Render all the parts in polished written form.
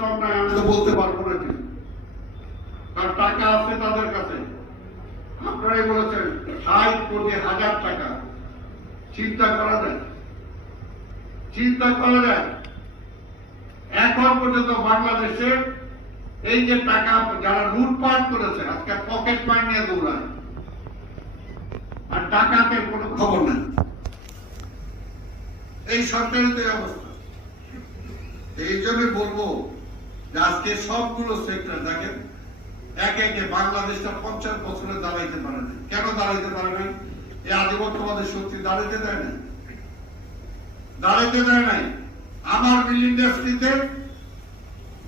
Stock নাই আমি তো বলতে পারবো না কিছু, কারণ টাকা আছে তাদের কাছে। আপনারাই বলেছেন 60 কোটি হাজার টাকা। চিন্তা করা যায়, চিন্তা করা যায় এখন পর্যন্ত বাংলাদেশে এই যে টাকা যারা লুটপাট করেছে আজকে পকেট মার নিয়ে দৌড়ায়, আর টাকাতে কোনো খবর নেই। এই সরকারের তো অবস্থা। এই জন্য বলবো যে আজকে সবগুলো সেক্টর দেখেন একে একে বাংলাদেশটা 50 বছরে দাঁড়াইতে পারে না। কেন দাঁড়াইতে পারে না? এই আধিপত্যবাদের শক্তি দাঁড়াইতে দেয় না, দাঁড়াইতে দেয় নাই। আমার মিল ইন্ডাস্ট্রিতে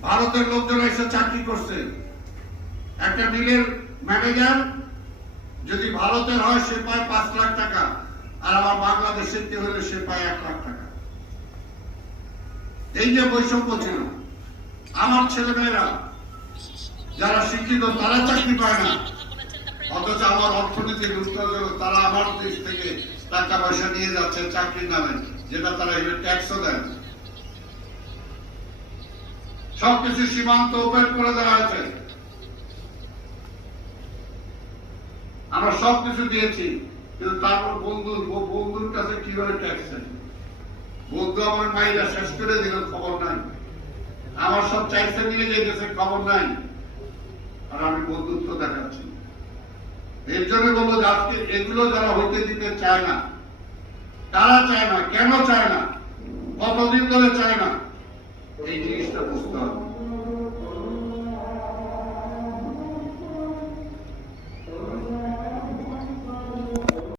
ভারতের লোকজন এসে চাকরি করছে। একটা মিলের ম্যানেজার যদি ভারতের হয় সে পায় 5 লাখ টাকা, আর আমার বাংলাদেশের কে হলে সে পায় 1 লাখ টাকা। এই যে বৈষম্য ছিল, আমার ছেলেমেয়েরা যারা শিক্ষিত তারা চাকরি পায় না, অথচ আমার অর্থনীতির উত্তরজনক তারা আমার দেশ থেকে টাকা পয়সা নিয়ে যাচ্ছে চাকরির নামে, যেটা তারা এবার ট্যাক্সও দেয়। সবকিছু সীমান্ত ওপেন করে দেওয়া হয়েছে। আমরা সবকিছু দিয়েছি, কিন্তু তারপর বন্ধুর কাছে কিভাবে ট্যাক্স চাই? বন্ধু আমার মাইরা শেষ করে দিল, খবর নাই। আমার সব চাইছে নিয়ে যেতেছে, খবর নাই। আর আমি বন্ধুত্ব দেখাচ্ছি। এর জন্য বলবো যে আজকে এগুলো যারা হইতে দিতে চায় না, তারা চায় না, কেন চায় না, কতদিন ধরে চায় না, এই জিনিসটা বুঝতে হবে।